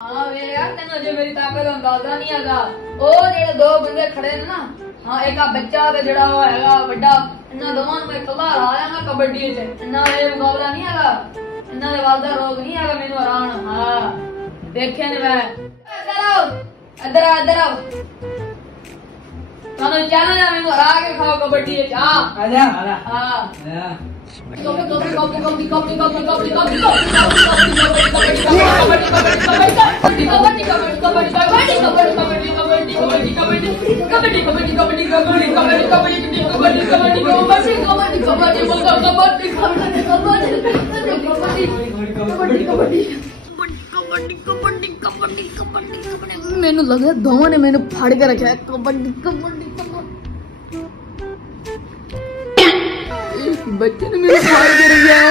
हाँ वे यार तेन अजे मेरी ताकत का अंदाजा नहीं हैगा। ओ जेडे दो बंदे खड़े ने ना, हाँ एक आ बच्चा ते जेड़ा वो हैगा बड़ा, इन्हां दोवां नूं मैं कल्ला हरा जांगा कबड्डी च। इन्हां दा ये मुकाबला नहीं हैगा, इन्हां दे वाल दा रोग नहीं हैगा मैनू हराण। हाँ देखे ने मैं। इधर आओ, इधर आओ, इधर आओ। थानू चैलेंज है मैनू हरा के खाओ कबड्डी च। हां आजा आजा हां मैनू लगा दोवां ने मैनू फड़ के रखा है। कबड्डी कबड्डी बच्चे ने मेरे फाड़ के रखा है।